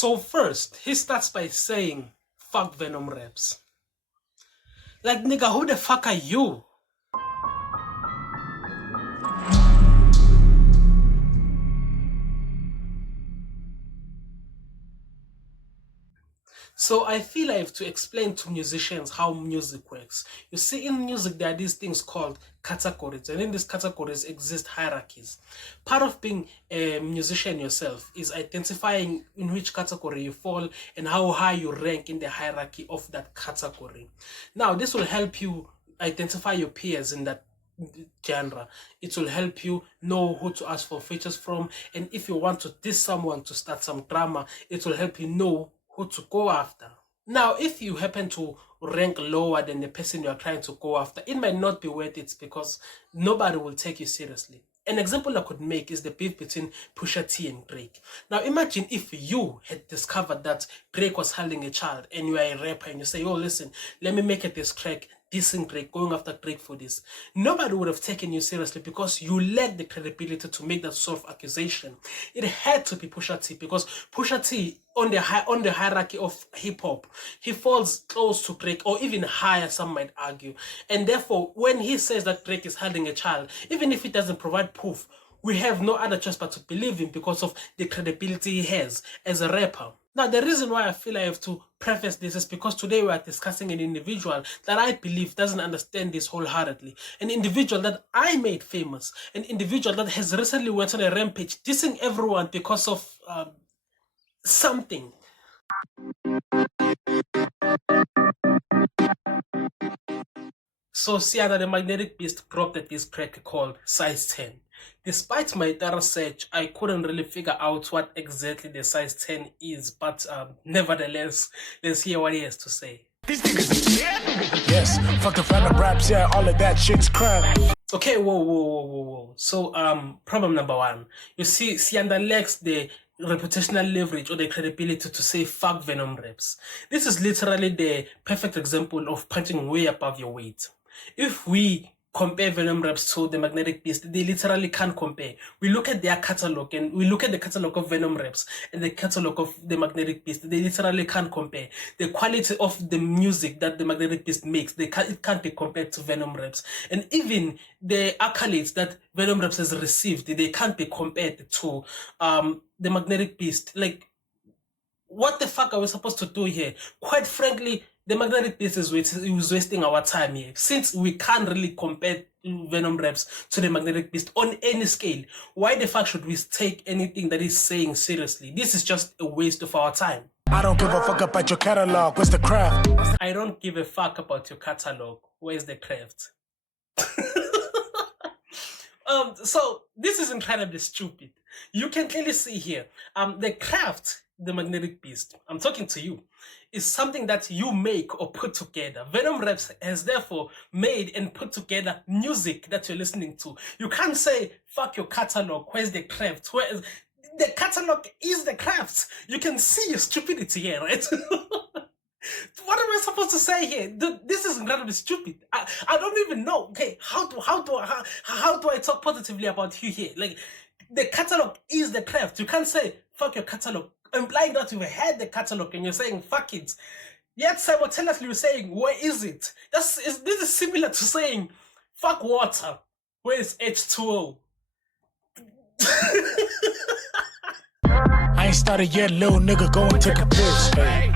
So first, he starts by saying, fuck Venom raps. Like, nigga, who the fuck are you? So I feel I have to explain to musicians how music works. You see, in music, there are these things called categories, and in these categories exist hierarchies. Part of being a musician yourself is identifying in which category you fall and how high you rank in the hierarchy of that category. Now, this will help you identify your peers in that genre. It will help you know who to ask for features from, and if you want to diss someone to start some drama, it will help you know who to go after. Now, if you happen to rank lower than the person you are trying to go after, it might not be worth it because nobody will take you seriously. An example I could make is the beef between Pusha T and Drake. Now, imagine if you had discovered that Drake was holding a child and you are a rapper and you say, oh, listen, let me make it this track dissing Drake, going after Drake for this. Nobody would have taken you seriously because you lacked the credibility to make that sort of accusation. It had to be Pusha T because Pusha T, on the hierarchy of hip hop, he falls close to Drake or even higher, some might argue. And therefore, when he says that Drake is holding a child, even if he doesn't provide proof, we have no other choice but to believe him because of the credibility he has as a rapper. Now, the reason why I feel I have to preface this is because today we are discussing an individual that I believe doesn't understand this wholeheartedly. An individual that I made famous. An individual that has recently went on a rampage dissing everyone because of something. So Syanda, the Magnetic Beast, dropped this track called Size 10. Despite my thorough search, I couldn't really figure out what exactly the Size 10 is, but nevertheless, let's hear what he has to say. These niggas are dead. Yes, fucking random raps, yeah, all of that shit's crap. Okay, whoa. So, problem number one. You see, Syanda lacks the reputational leverage or the credibility to say fuck Venom raps. This is literally the perfect example of punching way above your weight. If we compare Venom raps to the Magnetic Beast, they literally can't compare. We look at their catalog and we look at the catalog of Venom raps and the catalog of the Magnetic Beast. They literally can't compare. The quality of the music that the Magnetic Beast makes, it can't be compared to Venom raps. And even the accolades that Venom raps has received, they can't be compared to the Magnetic Beast. Like, what the fuck are we supposed to do here? Quite frankly, the Magnetic Beast is wasting our time here. Since we can't really compare Venom raps to the Magnetic Beast on any scale, why the fuck should we take anything that he's saying seriously? This is just a waste of our time. I don't give a fuck about your catalog. What's the craft? I don't give a fuck about your catalog. Where's the craft? So this is incredibly stupid. You can clearly see here, the craft, the Magnetic Beast, I'm talking to you, is something that you make or put together. Venom Raps has therefore made and put together music that you're listening to. You can't say, fuck your catalog, where's the craft? The catalog is the craft. You can see your stupidity here, right? What am I supposed to say here? This is incredibly stupid. I don't even know. Okay, how do I talk positively about you here? Like, the catalog is the craft. You can't say fuck your catalog, implying that you've had the catalog and you're saying fuck it. Yet simultaneously you're saying where is it? This is similar to saying fuck water. Where is H2O? I ain't started yet, little nigga. Go and take a piss. Hey.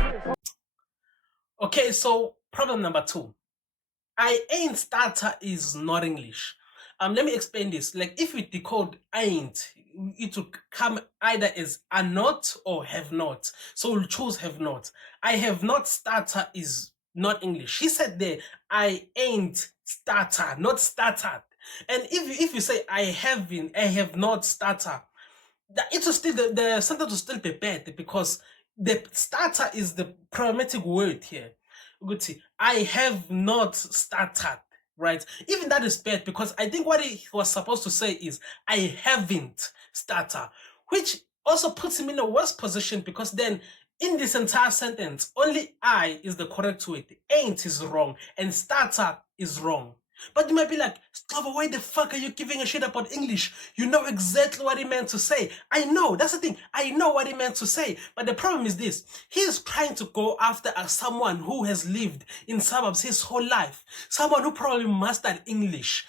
Okay, so problem number two. I ain't starter is not English. Let me explain this. Like, if we decode ain't, it will come either as are not or have not. So we'll choose have not. I have not starter is not English. He said there, I ain't starter, not started. And if you say I have not starter, it will still the sentence will still be bad because the starter is the problematic word here. Good see, I have not started, right? Even that is bad because I think what he was supposed to say is I haven't started, which also puts him in a worse position because then in this entire sentence, only I is the correct word, ain't is wrong, and starter is wrong. But you might be like, Slava, why the fuck are you giving a shit about English? You know exactly what he meant to say. I know, that's the thing. I know what he meant to say. But the problem is this. He's trying to go after someone who has lived in suburbs his whole life. Someone who probably mastered English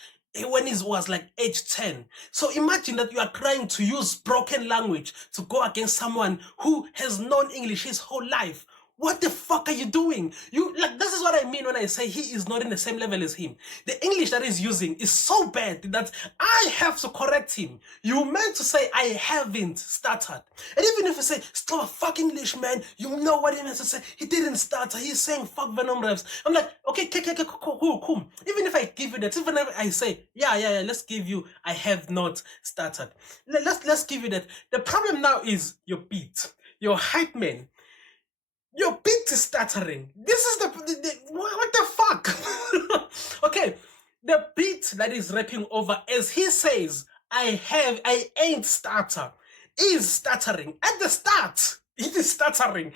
when he was like age 10. So imagine that you are trying to use broken language to go against someone who has known English his whole life. What the fuck are you doing? You like, this is what I mean when I say he is not in the same level as him. The English that he's using is so bad that I have to correct him. You meant to say I haven't stuttered. And even if you say stop fuck English, man, you know what he meant to say. He didn't stutter. He's saying fuck venom reps. I'm like, okay, cool. Even if I give you that, even if I say yeah, let's give you I have not stuttered. Let's give you that. The problem now is your beat, your hype man. Your beat is stuttering. This is what the fuck? Okay, the beat that is rapping over, as he says, I ain't stutter, is stuttering. At the start, it is stuttering.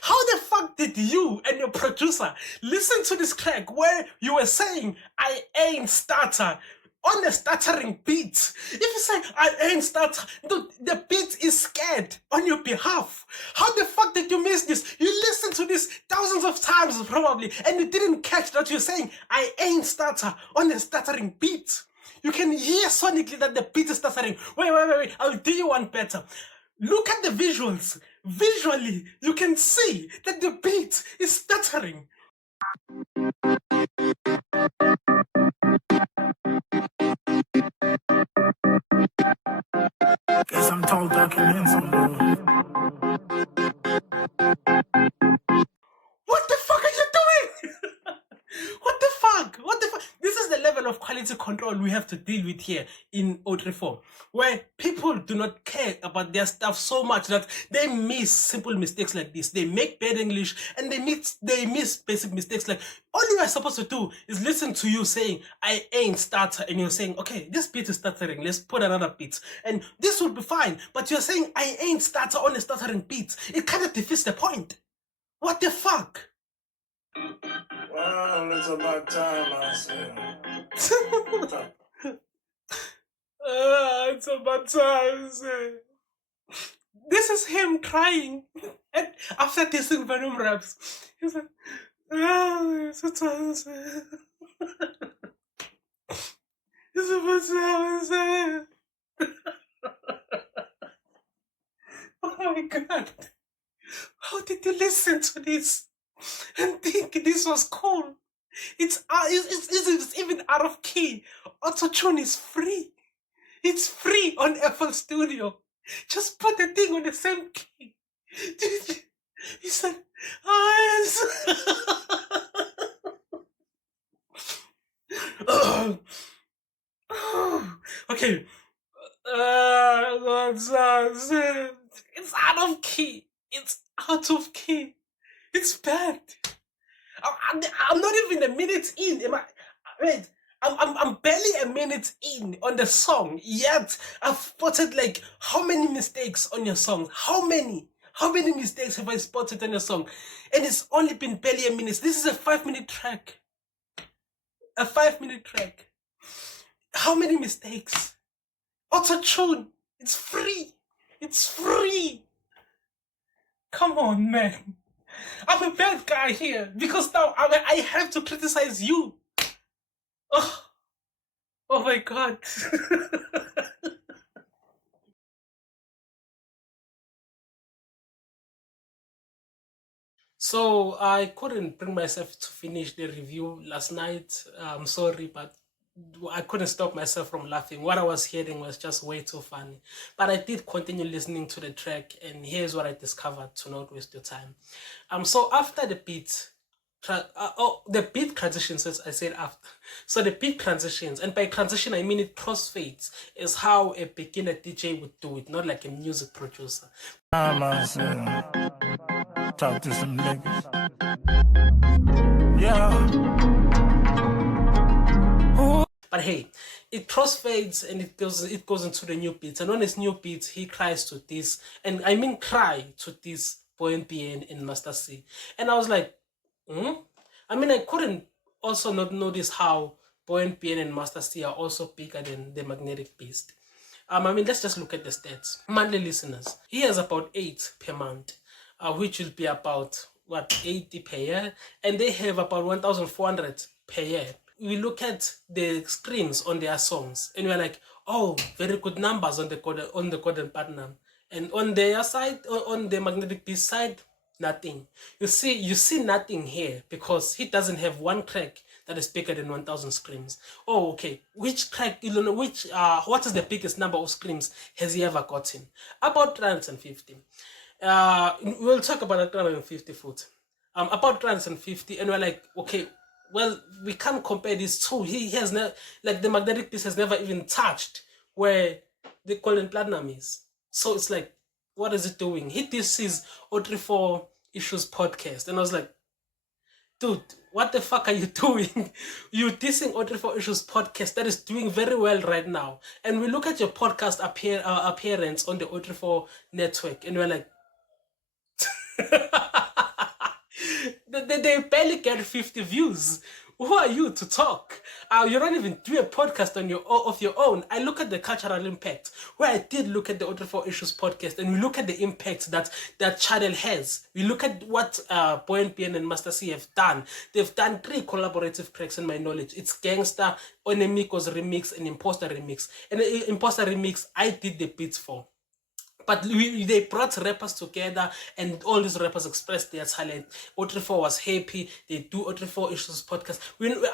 How the fuck did you and your producer listen to this track where you were saying, I ain't stutter, on a stuttering beat? If you say, I ain't stutter, the beat is scared on your behalf. How the fuck did you miss this? You listened to this thousands of times probably, and you didn't catch that you're saying, I ain't stutter, on a stuttering beat. You can hear sonically that the beat is stuttering. Wait. I'll do you one better. Look at the visuals. Visually, you can see that the beat is stuttering. Guess I'm tall, dark, and handsome, bro. What the fuck are you doing? What the fuck? What the fuck? This is the level of quality control we have to deal with here in Oat Reform, where people do not care about their stuff so much that they miss simple mistakes like this. They make bad English and they miss basic mistakes. Like, all you are supposed to do is listen to you saying, I ain't stutter, and you're saying, okay, this beat is stuttering, let's put another beat, and this will be fine. But you're saying, I ain't stutter on a stuttering beat. It kind of defeats the point. What the fuck? Well, it's about time, I said. It's about time. This is him crying after tasting venom raps. He's like, it's about time. It's about time. Oh my god. How did you listen to this and think this was cool? It's even out of key. Auto-tune is free. It's free on FL Studio. Just put the thing on the same key. He said, okay. It's out of key. It's out of key. It's bad. I'm not even a minute in. Wait, I'm barely a minute in on the song, yet I've spotted like how many mistakes on your song? How many mistakes have I spotted on your song? And it's only been barely a minute. This is a 5-minute track. A 5-minute track. How many mistakes? Auto-tune. It's free. It's free. Come on, man. I'm a bad guy here because now I have to criticize you. Oh my god. So I couldn't bring myself to finish the review last night. I'm sorry, but I couldn't stop myself from laughing. What I was hearing was just way too funny. But I did continue listening to the track, and here's what I discovered to not waste your time. So after the beat, the beat transitions, as I said after. So the beat transitions, and by transition I mean it crossfades, is how a beginner DJ would do it, not like a music producer. I said, talk to some niggas. Yeah. But hey, it crossfades and it goes into the new beats. And on his new beats, he cries to this, and I mean cry to this Boy NBN in Master C. And I was like, I mean, I couldn't also not notice how Buoyant BN and Master C are also bigger than the Magnetic Beast. I mean, let's just look at the stats. Monthly listeners. He has about 8 per month, which will be about, what, 80 per year? And they have about 1,400 per year. We look at the streams on their songs, and we're like, oh, very good numbers on the Golden Platinum. And on their side, on the Magnetic Beast side, nothing. You see nothing here because he doesn't have one track that is bigger than 1,000 screams. Oh, okay. Which track, what is the biggest number of screams has he ever gotten? About 350. We'll talk about the 350 foot. About 350, and we're like, okay, well, we can't compare these two. He has never, like, the Magnetic Beast has never even touched where the Golden Platinum is. So it's like, what is it doing? This is O34 Issues podcast. And I was like, dude, what the fuck are you doing? You dissing O34 Issues podcast that is doing very well right now. And we look at your podcast appearance on the O34 network, and we're like, they barely get 50 views. Who are you to talk? You don't even do a podcast of your own. I look at the cultural impact, where I did look at the O34 Issues podcast, and we look at the impact that channel has. We look at what Buoyant BN and Master C have done. They've done 3 collaborative tracks in my knowledge. It's Gangsta, Onemiko's remix, and Imposter remix. And Imposter remix, I did the beats for. But they brought rappers together, and all these rappers expressed their talent. O34 was happy. They do O34 Issues podcast.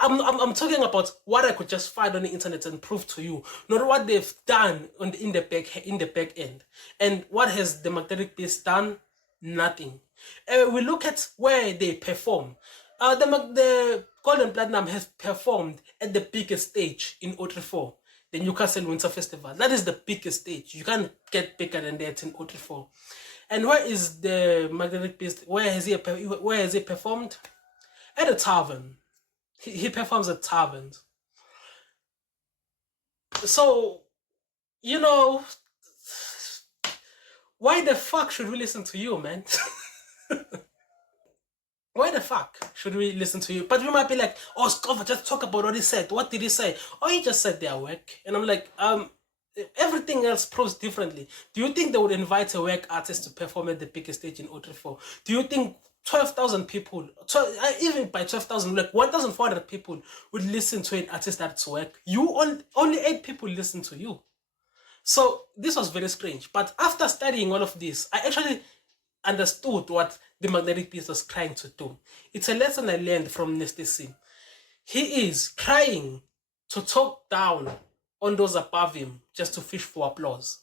I'm talking about what I could just find on the internet and prove to you, not what they've done in the back end. And what has the Magnetic Beast done? Nothing. We look at where they perform. The Golden Platinum has performed at the biggest stage in O34. The Newcastle Winter Festival. That is the biggest stage. You can't get bigger than that in O34. And where is the Magnetic Beast? Where has he performed? At a tavern. He performs at taverns. So, why the fuck should we listen to you, man? Why the fuck should we listen to you? But we might be like, oh, Scoffer, just talk about what he said. What did he say? Oh, he just said their work. And I'm like, everything else proves differently. Do you think they would invite a work artist to perform at the biggest stage in O34? Do you think 12,000 people, even by 12,000, like 1,400 people would listen to an artist that's work? Only 8 people listen to you. So this was very strange. But after studying all of this, I actually understood what the Magnetic Beast was trying to do. It's a lesson I learned from Nasty C. He is trying to talk down on those above him just to fish for applause.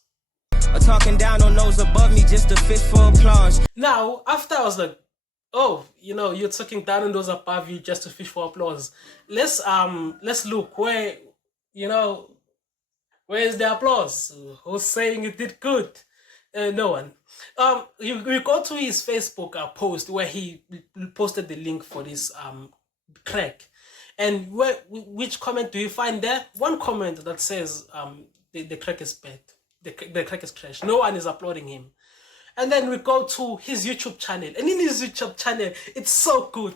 Or talking down on those above me just to fish for applause. Now, after I was like, oh, you're talking down on those above you just to fish for applause. Let's look where, where's the applause? Who's saying it did good? No one. You go to his Facebook post where he posted the link for this track, and which comment do you find there? One comment that says the track is bad, the track is trash. No one is applauding him. And then we go to his YouTube channel, and in his YouTube channel, it's so good.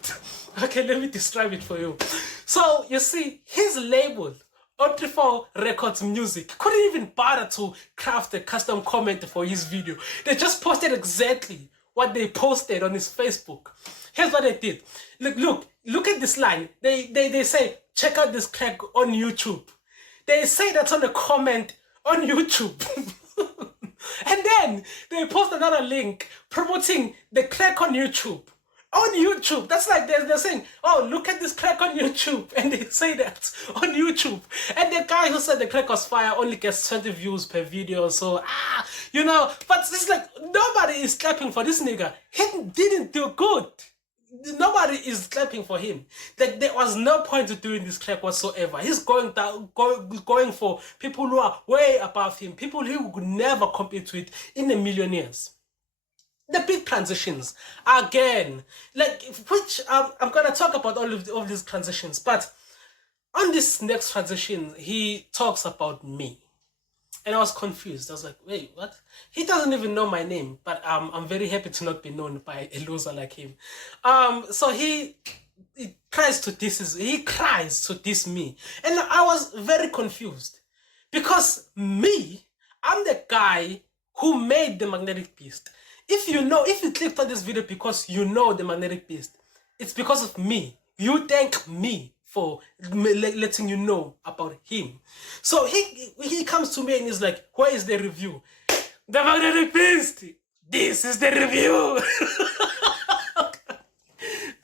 Okay, let me describe it for you. So you see, his label, O34 Records Music, couldn't even bother to craft a custom comment for his video. They just posted exactly what they posted on his Facebook. Here's what they did. Look at this line. They say, check out this track on YouTube. They say that's on a comment on YouTube. And then they post another link promoting the track on YouTube. On YouTube. That's like they're saying, oh, look at this crack on YouTube. And they say that on YouTube. And the guy who said the crack was fire only gets 20 views per video. So, but it's like nobody is clapping for this nigga. He didn't do good. Nobody is clapping for him. Like, there was no point to doing this crack whatsoever. He's going going for people who are way above him. People he would never compete with in a million years. The big transitions again, I'm gonna talk about all of these transitions, but on this next transition, he talks about me, and I was confused. I was like, wait, what? He doesn't even know my name, but I'm very happy to not be known by a loser like him. So he cries to diss me. And I was very confused. Because me, I'm the guy who made the magnetic beast. If you clicked on this video because you know the magnetic beast, it's because of me. You thank me for letting you know about him. So he comes to me and he's like, where is the review? The magnetic beast! This is the review!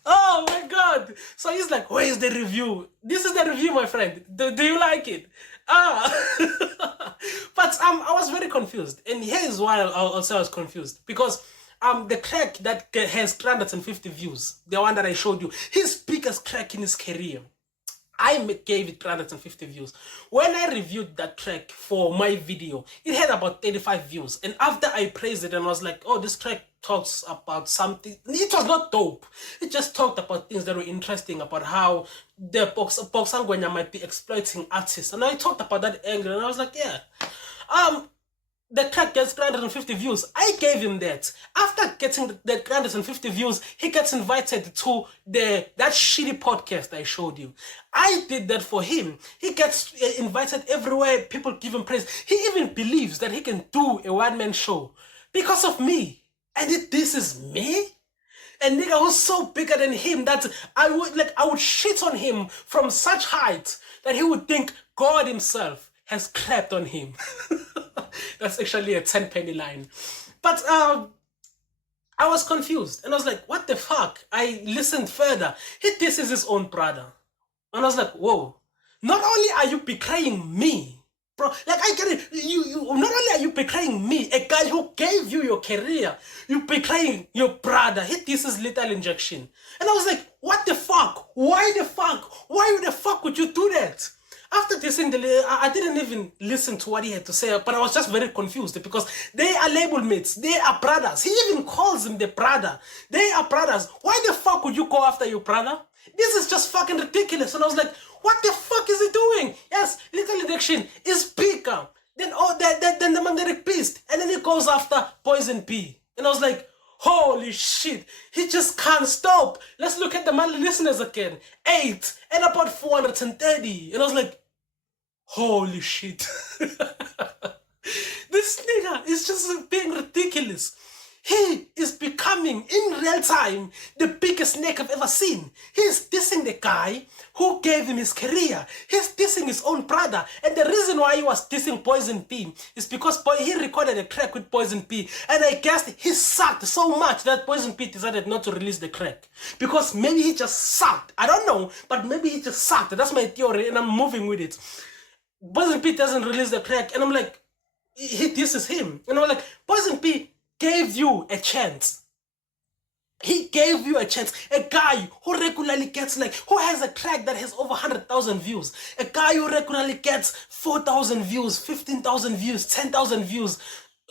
Oh my god! So he's like, where is the review? This is the review, my friend. Do you like it? But I was very confused. And here is why I was confused. Because the crack that has 350 views, the one that I showed you, his biggest crack in his career, I gave it 350 views. When I reviewed that track for my video, it had about 35 views. And after I praised it and was like, oh, this track talks about something. It was not dope. It just talked about things that were interesting, about how the Boxangwenya might be exploiting artists. And I talked about that angle and I was like, yeah. The track gets 350 views. I gave him that. After getting the 350 views, he gets invited to that shitty podcast I showed you. I did that for him. He gets invited everywhere. People give him praise. He even believes that he can do a one-man show because of me. And this is me? A nigga who's so bigger than him that I would shit on him from such height that he would think God himself has clapped on him. That's actually a 10-penny line. But I was confused. And I was like, what the fuck? I listened further. This is his own brother. And I was like, whoa. Not only are you betraying me, bro, like I get it. You not only are you betraying me, a guy who gave you your career, you betraying your brother. This is lethal injection. And I was like, what the fuck? Why the fuck? Why the fuck would you do that? After dissing I didn't even listen to what he had to say, but I was just very confused because they are label mates. They are brothers. He even calls him the brother. They are brothers. Why the fuck would you go after your brother? This is just fucking ridiculous. And I was like, what the fuck is he doing? Yes, Lethal Injection is bigger than the magnetic beast. And then he goes after Poison P. And I was like, holy shit, he just can't stop. Let's look at the monthly listeners again. 8 and about 430. And I was like, holy shit. This nigga is just being ridiculous. He is becoming, in real time, the biggest snake I've ever seen. He's dissing the guy who gave him his career. He's dissing his own brother. And the reason why he was dissing Poison P is because he recorded a track with Poison P. And I guess he sucked so much that Poison P decided not to release the track. Because maybe he just sucked. I don't know, but maybe he just sucked. That's my theory and I'm moving with it. Poison P doesn't release the track. And I'm like, this is him. And I'm like, Poison P gave you a chance. He gave you a chance. A guy who regularly gets who has a track that has over 100,000 views. A guy who regularly gets 4,000 views, 15,000 views, 10,000 views.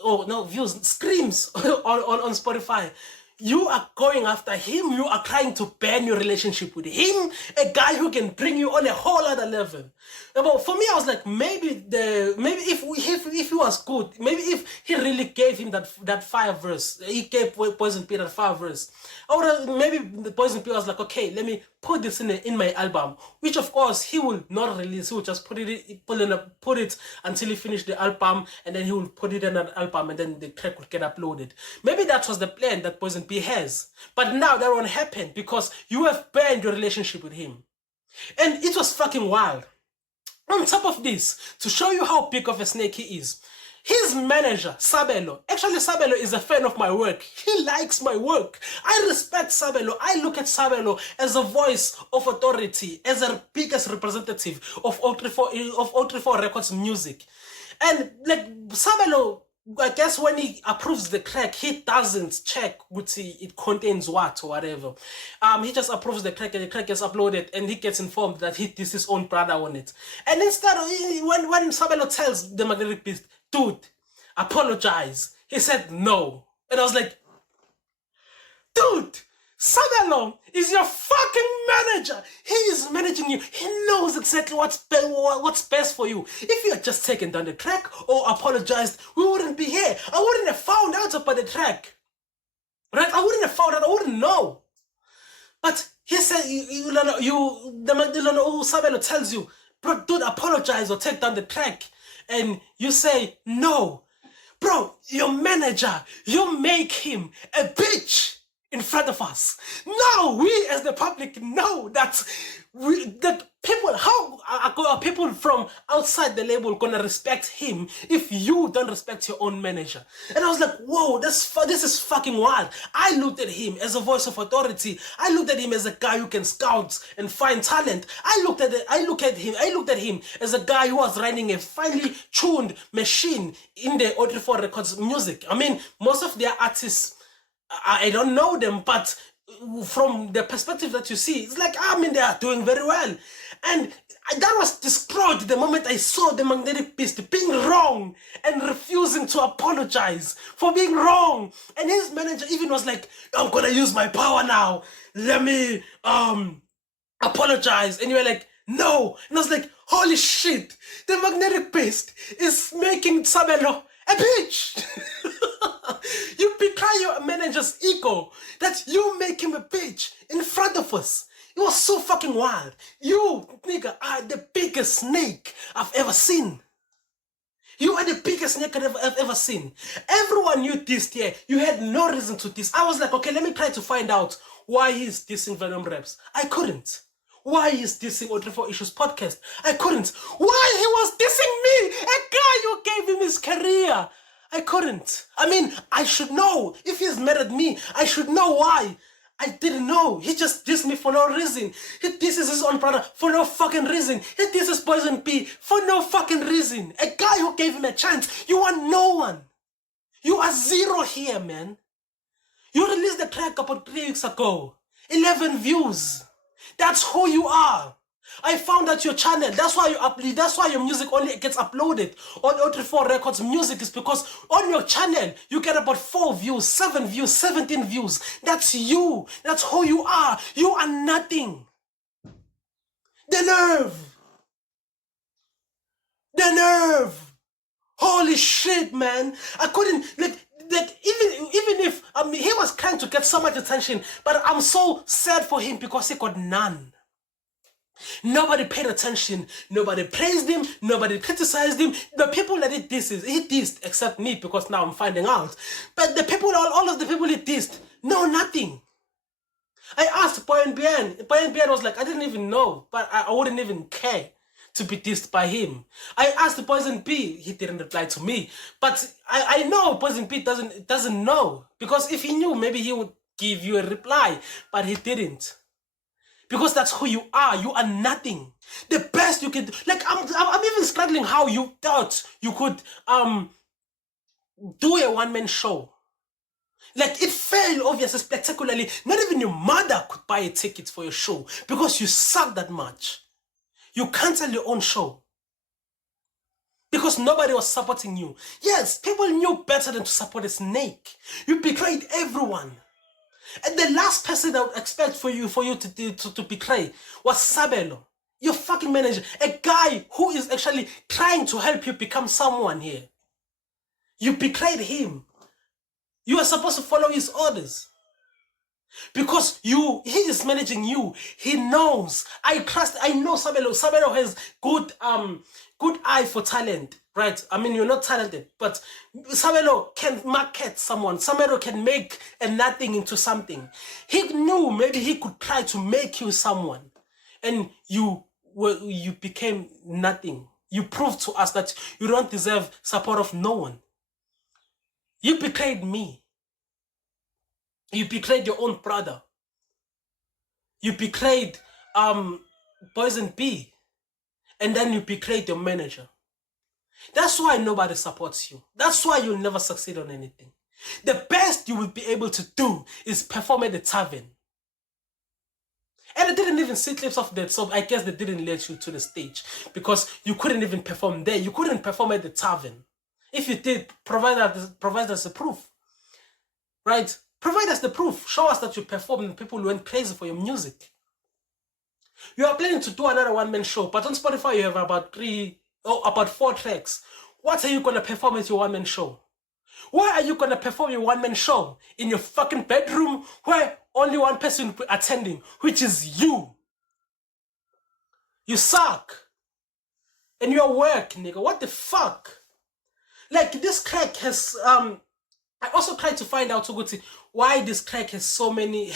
Oh no, views, streams on Spotify. You are going after him. You are trying to ban your relationship with him. A guy who can bring you on a whole other level. But for me, I was like, maybe if he was good, maybe if he really gave him that fire verse, he gave Poison P that fire verse. I would have, maybe the Poison P was like, okay, let me put this in my album, which of course he will not release. He will just put it until he finished the album, and then he will put it in an album, and then the track will get uploaded. Maybe that was the plan that Poison P has, but now that won't happen because you have banned your relationship with him, and it was fucking wild. On top of this, to show you how big of a snake he is, his manager, Sabelo, actually Sabelo is a fan of my work. He likes my work. I respect Sabelo. I look at Sabelo as a voice of authority, as a biggest representative of 034 Records music. And Sabelo, I guess when he approves the track, he doesn't check it contains what or whatever. He just approves the track and the track gets uploaded and he gets informed that he is his own brother on it. And instead of, when Sabelo tells the Magnetic Beast, dude, apologize, he said no. And I was like, dude, Sabelo is your fucking manager. He is managing you. He knows exactly what's best for you. If you had just taken down the track or apologized, we wouldn't be here. I wouldn't have found out about the track. Right? I wouldn't have found out. I wouldn't know. But He said, Sabelo tells you, bro, dude, apologize or take down the track. And you say, no. Bro, your manager, you make him a bitch in front of us. No, we as the public know that people, how are people from outside the label gonna respect him if you don't respect your own manager? And I was like, whoa, this is fucking wild. I looked at him as a voice of authority. I looked at him as a guy who can scout and find talent. I looked at him as a guy who was running a finely tuned machine in the 034 Records music. I mean, most of their artists, I don't know them, but from the perspective that you see, it's like, I mean, they are doing very well. And that was destroyed the moment I saw the Magnetic Beast being wrong and refusing to apologize for being wrong. And his manager even was like, I'm gonna use my power now. Let me apologize. And you were like, no. And I was like, holy shit, the Magnetic Beast is making Sabelo a bitch. You betray your manager's ego, that you make him a bitch in front of us. It was so fucking wild. You, nigga, are the biggest snake I've ever seen. You are the biggest snake I've ever seen. Everyone knew this here. You had no reason to diss. I was like, okay, let me try to find out why he's dissing Venom Reps. I couldn't. Why he's dissing 034 Issues podcast. I couldn't. Why he was dissing me, a guy who gave him his career. I couldn't. I mean, I should know. If he's mad at me, I should know why. I didn't know. He just dissed me for no reason. He disses his own brother for no fucking reason. He disses Poison P for no fucking reason. A guy who gave him a chance. You are no one. You are zero here, man. You released the track about 3 weeks ago. 11 views. That's who you are. I found out your channel. That's why you upload. That's why your music only gets uploaded on 034 Records music, is because on your channel you get about 4 views, 7 views, 17 views. That's you. That's who you are. You are nothing. The nerve. The nerve. Holy shit, man. I couldn't like even if he was trying to get so much attention, but I'm so sad for him because he got none. Nobody paid attention. Nobody praised him. Nobody criticized him. The people that he dissed, except me, because now I'm finding out. But the people, all of the people he dissed, know nothing. I asked Boyan Bien. Boyan Bien was like, I didn't even know, but I wouldn't even care to be dissed by him. I asked Poison P. He didn't reply to me. But I know Poison P doesn't know, because if he knew, maybe he would give you a reply, but he didn't. Because that's who you are. You are nothing. The best you can do. Like, I'm even struggling how you thought you could do a one-man show. Like, it failed, obviously, spectacularly. Not even your mother could buy a ticket for your show because you suck that much. You canceled your own show because nobody was supporting you. Yes, people knew better than to support a snake. You betrayed everyone. And the last person I would expect for you to betray was Sabelo, your fucking manager, a guy who is actually trying to help you become someone here. You betrayed him. You are supposed to follow his orders. Because he is managing you. He knows. I know Sabelo. Sabelo has good eye for talent, right? I mean, you're not talented, but Sabelo can market someone. Sabelo can make a nothing into something. He knew maybe he could try to make you someone, and you became nothing. You proved to us that you don't deserve support of no one. You betrayed me. You betrayed your own brother. You betrayed Poison P. And then you betrayed your manager. That's why nobody supports you. That's why you'll never succeed on anything. The best you will be able to do is perform at the tavern. And I didn't even see clips of that, so I guess they didn't let you to the stage because you couldn't even perform there. You couldn't perform at the tavern. If you did, provide us the proof. Right? Provide us the proof. Show us that you performed and people went crazy for your music. You are planning to do another one-man show, but on Spotify you have about 4 tracks. What are you going to perform at your one-man show? Why are you going to perform your one-man show in your fucking bedroom where only one person attending, which is you. You suck. And your work, nigga. What the fuck? Like, this crack has I also tried to find out why this crack has so many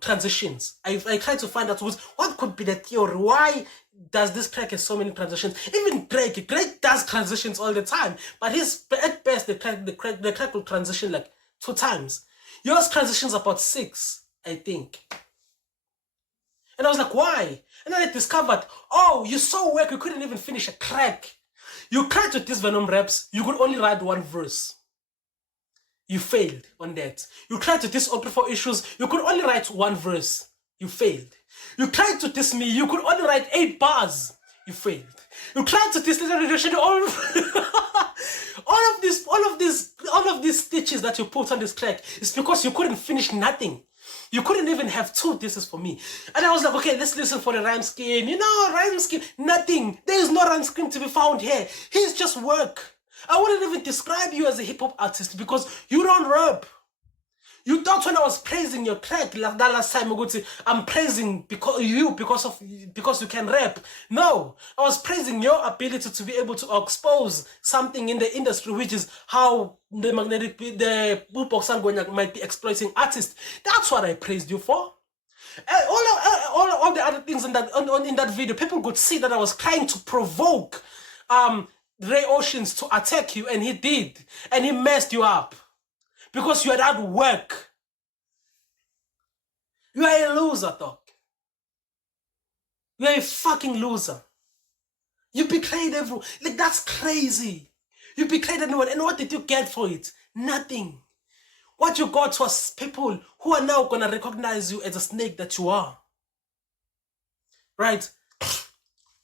transitions. I tried to find out what could be the theory. Why does this crack have so many transitions? Even Drake does transitions all the time, but at best the crack will transition like 2 times. Yours transitions about 6, I think. And I was like, why? And then I discovered, oh, you so work, you couldn't even finish a crack. You cracked with these Venom raps, you could only write 1 verse. You failed on that. You tried to diss Opera for issues, you could only write 1 verse. You failed. You tried to diss me, you could only write 8 bars. You failed. You tried to diss Little all of these stitches that you put on this track is because you couldn't finish nothing. You couldn't even have 2 disses for me. And I was like, okay, let's listen for the rhyme scheme. You know, rhyme scheme, nothing. There is no rhyme scheme to be found here. He's just work. I wouldn't even describe you as a hip-hop artist because you don't rap. You thought when I was praising your track that last time, I'm praising because you can rap. No, I was praising your ability to be able to expose something in the industry, which is how the bootbox might be exploiting artists. That's what I praised you for. All the other things in that video, people could see that I was trying to provoke Ray Oceans to attack you, and he did, and he messed you up. Because you are at work. You are a loser, dog. You are a fucking loser. You betrayed everyone. Like, that's crazy. You betrayed anyone. And what did you get for it? Nothing. What you got was people who are now going to recognize you as a snake that you are. Right?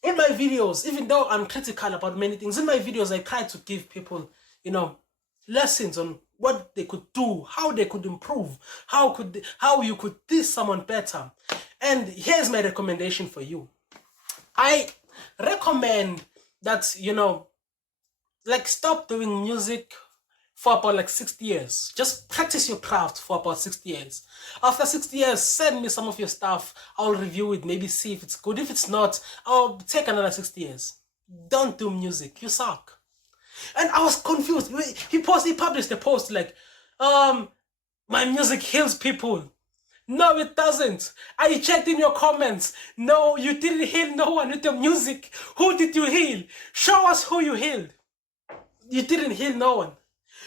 In my videos, even though I'm critical about many things, in my videos I try to give people, lessons on what they could do, how they could improve, how you could teach someone better. And here's my recommendation for you. I recommend that, stop doing music for about 60 years. Just practice your craft for about 60 years. After 60 years, send me some of your stuff. I'll review it, maybe see if it's good. If it's not, I'll take another 60 years. Don't do music. You suck. And I was confused. He published a post like, my music heals people. No, it doesn't. I checked in your comments. No, you didn't heal no one with your music. Who did you heal? Show us who you healed. You didn't heal no one.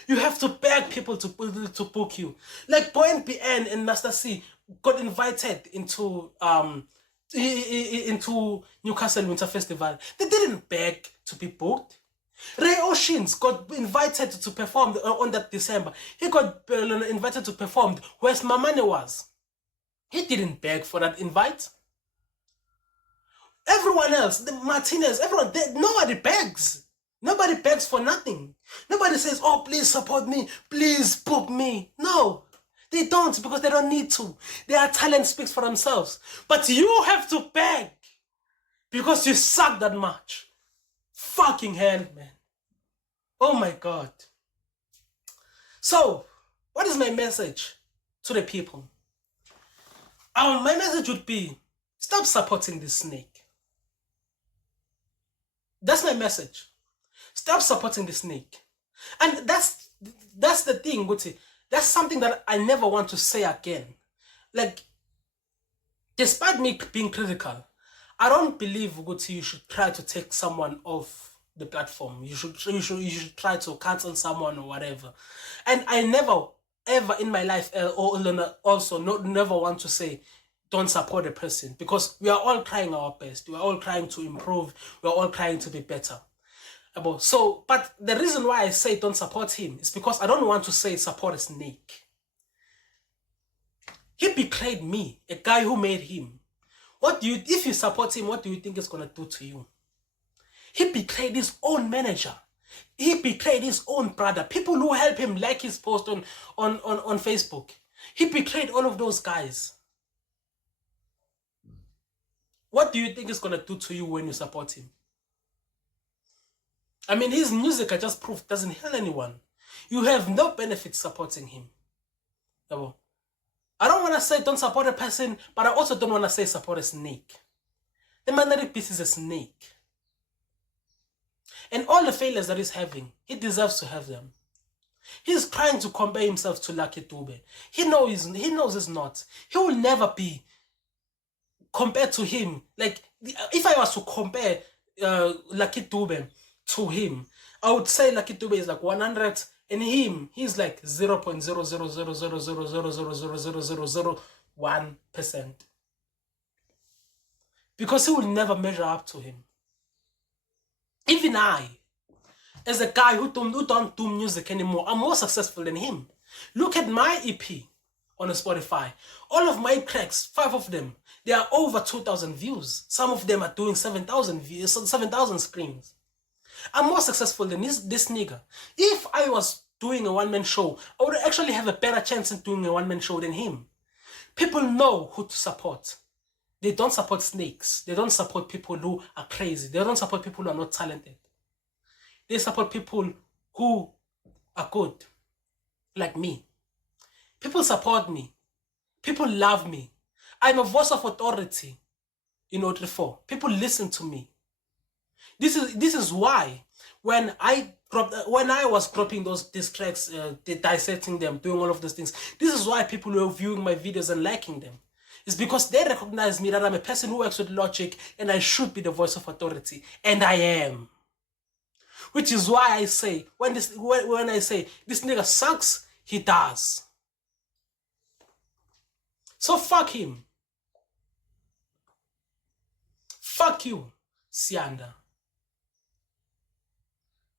You have to beg people to book you. Like Point BN and Master C got invited into Newcastle Winter Festival. They didn't beg to be booked. Ray Oceans got invited to perform on that December. He got invited to perform where Mamane was. He didn't beg for that invite. Everyone else, the Martinez, everyone, nobody begs. Nobody begs for nothing. Nobody says, oh, please support me. Please book me. No, they don't because they don't need to. Their talent speaks for themselves. But you have to beg because you suck that much. Fucking hell, man. Oh my God. So, what is my message to the people? My message would be, stop supporting this snake. That's my message. Stop supporting the snake. And that's the thing, Guti. That's something that I never want to say again. Like, despite me being critical, I don't believe, Guti, you should try to take someone off the platform. You should try to cancel someone or whatever. And I never ever in my life never want to say don't support a person, because we are all trying our best. We are all trying to improve. We are all trying to be better. But the reason why I say don't support him is because I don't want to say support a snake. He betrayed me, a guy who made him. If you support him, what do you think it's gonna do to you? He betrayed his own manager. He betrayed his own brother. People who help him like his post on Facebook. He betrayed all of those guys. What do you think it's gonna do to you when you support him? I mean, his music, I just proved, doesn't heal anyone. You have no benefit supporting him. I don't want to say don't support a person, but I also don't want to say support a snake. The magnetic beast is a snake. And all the failures that he's having, he deserves to have them. He's trying to compare himself to Lucky Dube. He knows he's not. He will never be compared to him. Like, if I was to compare Lucky Dube to him, I would say Lucky Dube is like 100, and he's like 0.0000000000001%. Because he will never measure up to him. Even I, as a guy who don't do music anymore, I'm more successful than him. Look at my EP on Spotify. All of my tracks, 5 of them, they are over 2,000 views. Some of them are doing 7,000 views, 7,000 screens. I'm more successful than this nigga. If I was doing a one-man show, I would actually have a better chance in doing a one-man show than him. People know who to support. They don't support snakes. They don't support people who are crazy. They don't support people who are not talented. They support people who are good, like me. People support me. People love me. I'm a voice of authority in O34. People listen to me. This is why when I was dropping these tracks, dissecting them, doing all of those things, this is why people were viewing my videos and liking them. It's because they recognize me that I'm a person who works with logic and I should be the voice of authority. And I am. Which is why I say, when I say this nigga sucks, he does. So fuck him. Fuck you, Syanda.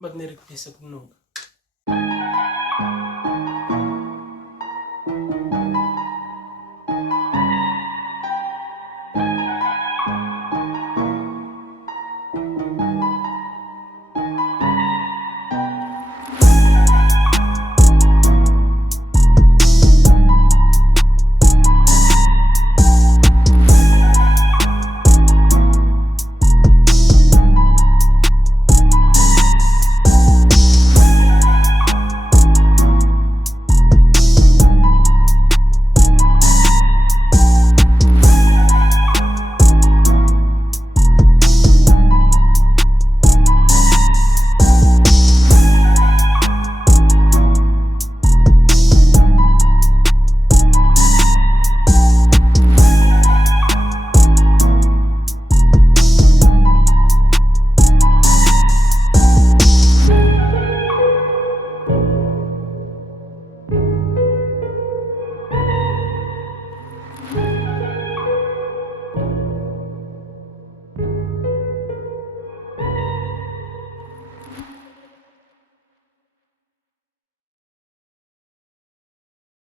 Magnetic piece of noob.